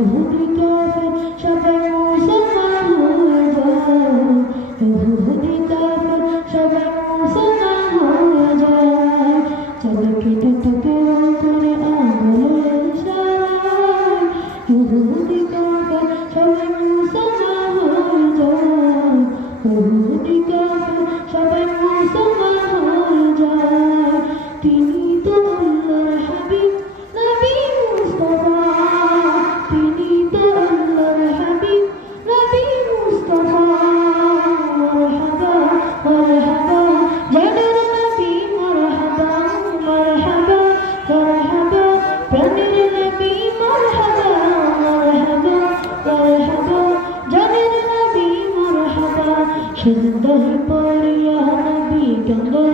ইহুদি কাফের সবাই মুসলমান হয়ে যায়, ইহুদি কাফের সবাই মুসলমান হয়ে যায়। চাঁদকে দুটোকে রং করে আঙুলের ইশারায়, ইহুদি কাফের সবাই মুসলমান হয়ে যায়, ইহুদি কাফের সবাই মুসলমান হয়ে যায়। তিনি তো আল্লাহর হাবিব নবী মুস্তাফা, তিনি তো আল্লাহর হাবিব নবী মুস্তাফা। মারহাবা মারহাবা জানের নবী, মারহাবা মারহাবা মারহাবা প্রাণের নবী, মারহাবা মারহাবা মারহাবা জানের নবী, মারহাবা। সিজদায় পড়িয়া নবী কাঁদে